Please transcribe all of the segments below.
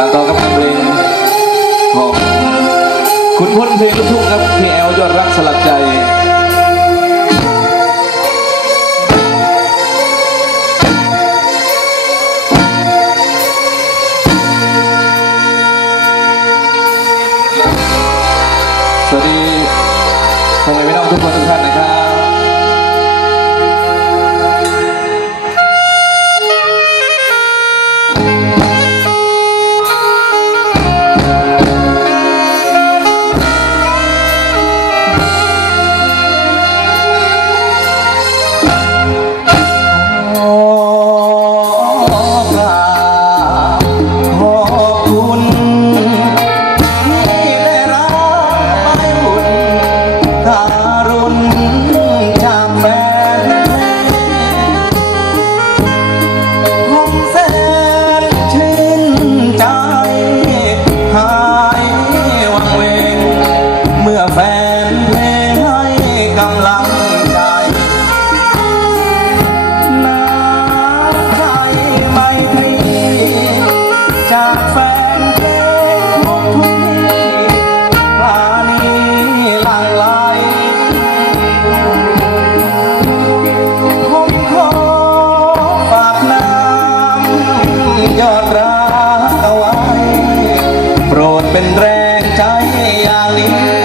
สานต่อกับเพลงของคุณพลเพลงลูกทุ่งครับพี่แอลยอดรักสลับใจสวัสดีทำไมไม่ต้องทุกคน the end.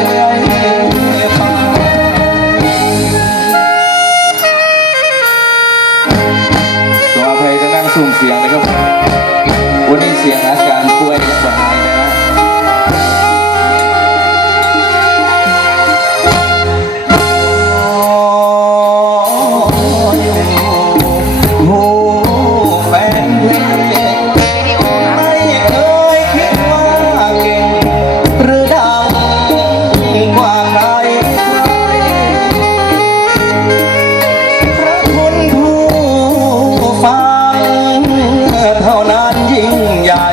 เท่านั้นยิ่งใหญ่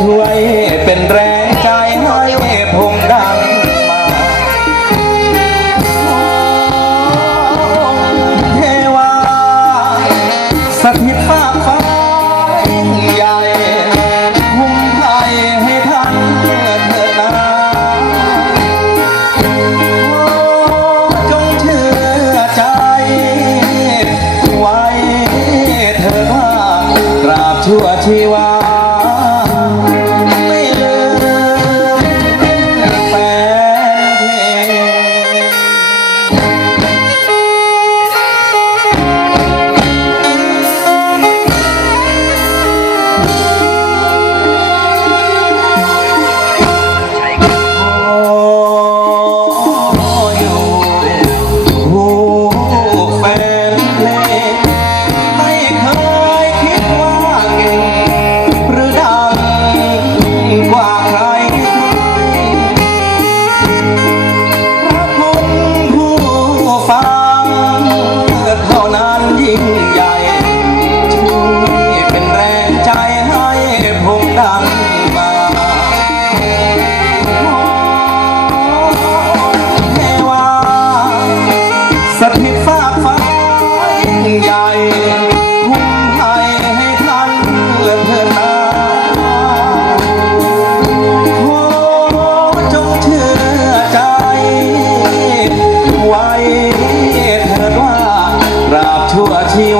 ช่วยเป็นแรง Chihuahua.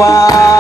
pessoal.